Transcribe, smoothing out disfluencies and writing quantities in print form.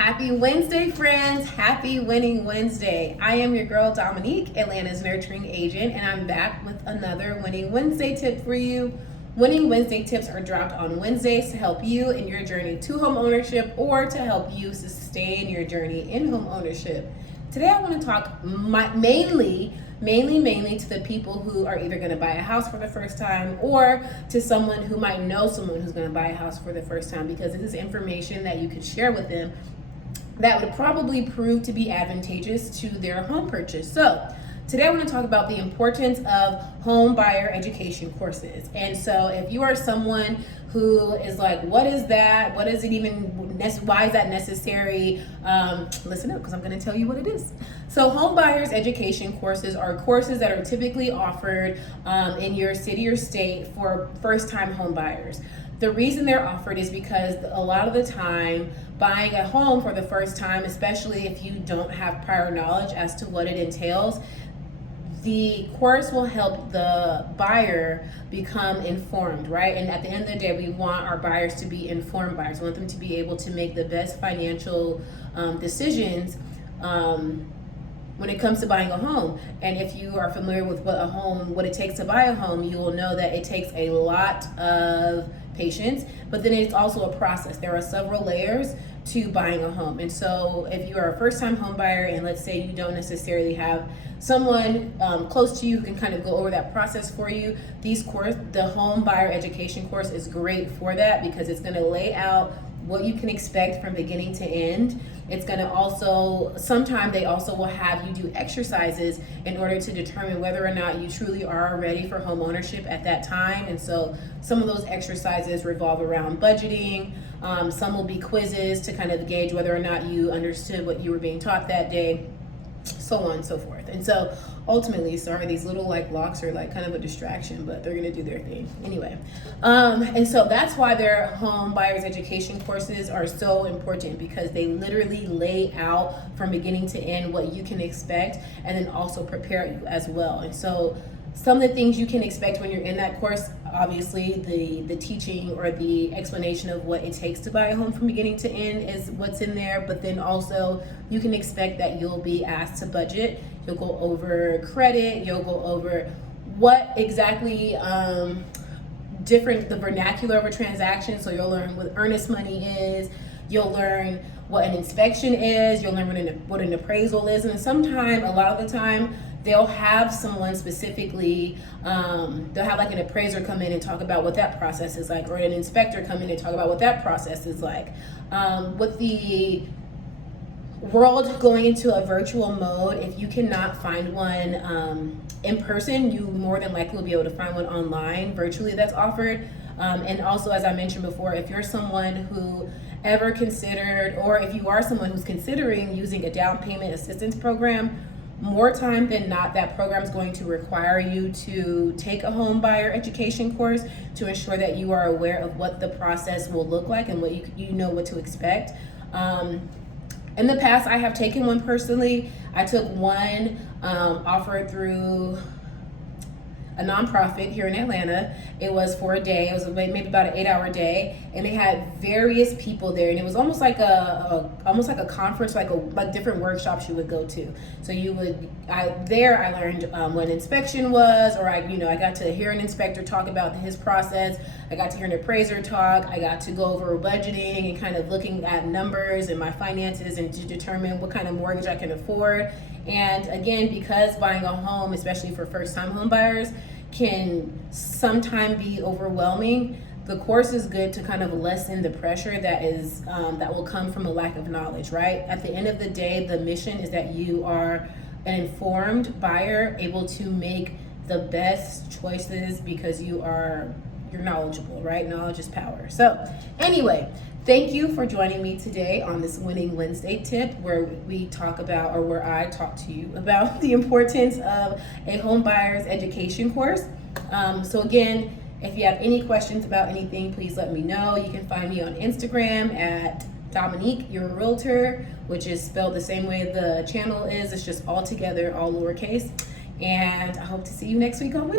Happy Wednesday, friends. Happy Winning Wednesday. I am your girl, Dominique, Atlanta's nurturing agent, and I'm back with another Winning Wednesday tip for you. Winning Wednesday tips are dropped on Wednesdays to help you in your journey to home ownership or to help you sustain your journey in home ownership. Today, I want to talk mainly to the people who are either going to buy a house for the first time or to someone who might know someone who's going to buy a house for the first time, because this is information that you can share with them that would probably prove to be advantageous to their home purchase. So today I want to talk about the importance of home buyer education courses. And so if you are someone who is like, what is that? What is it even? Why is that necessary? Listen up, because I'm going to tell you what it is. So home buyers education courses are courses that are typically offered in your city or state for first-time home buyers. The reason they're offered is because a lot of the time, buying a home for the first time, especially if you don't have prior knowledge as to what it entails, the course will help the buyer become informed, right? And at the end of the day, we want our buyers to be informed buyers. We want them to be able to make the best financial decisions when it comes to buying a home. And if you are familiar with what it takes to buy a home, you will know that it takes a lot of patience, but then it's also a process. There are several layers to buying a home. And so if you are a first-time home buyer and let's say you don't necessarily have someone close to you who can kind of go over that process for you, the home buyer education course is great for that, because it's going to lay out what you can expect from beginning to end. It's going to also, sometimes they also will have you do exercises in order to determine whether or not you truly are ready for home ownership at that time. And so some of those exercises revolve around budgeting. Some will be quizzes to kind of gauge whether or not you understood what you were being taught that day, so on and so forth. And so ultimately, sorry, these little locks are kind of a distraction, but they're gonna do their thing anyway. And so that's why their home buyers education courses are so important, because they literally lay out from beginning to end what you can expect and then also prepare you as well. And so some of the things you can expect when you're in that course, obviously the teaching or the explanation of what it takes to buy a home from beginning to end is what's in there, but then also you can expect that you'll be asked to budget. You'll go over credit, you'll go over what exactly the vernacular of a transaction. So you'll learn what earnest money is, you'll learn what an inspection is, you'll learn what an appraisal is, and sometimes, a lot of the time, they'll have someone specifically, they'll have an appraiser come in and talk about what that process is like, or an inspector come in and talk about what that process is like. With the world going into a virtual mode, if you cannot find one in person, you more than likely will be able to find one online virtually that's offered. And also, as I mentioned before, if you're someone who ever considered, or if you are someone who's considering using a down payment assistance program, more time than not, that program is going to require you to take a home buyer education course to ensure that you are aware of what the process will look like and what you know what to expect. In the past, I have taken one personally. I took one offered through a nonprofit here in Atlanta. It was for a day. It was maybe about an 8-hour day, and they had various people there, and it was almost like a conference, like different workshops you would go to. So I learned what an inspection was, or I got to hear an inspector talk about his process. I got to hear an appraiser talk. I got to go over budgeting and kind of looking at numbers and my finances and to determine what kind of mortgage I can afford. And again, because buying a home, especially for first-time home buyers, can sometimes be overwhelming, the course is good to kind of lessen the pressure that will come from a lack of knowledge, right? At the end of the day, the mission is that you are an informed buyer, able to make the best choices because you're knowledgeable, right? Knowledge is power. So anyway, thank you for joining me today on this Winning Wednesday tip, where I talk to you about the importance of a home buyer's education course. So again, if you have any questions about anything, please let me know. You can find me on Instagram at Dominique, your realtor, which is spelled the same way the channel is. It's just all together, all lowercase. And I hope to see you next week on Wednesday.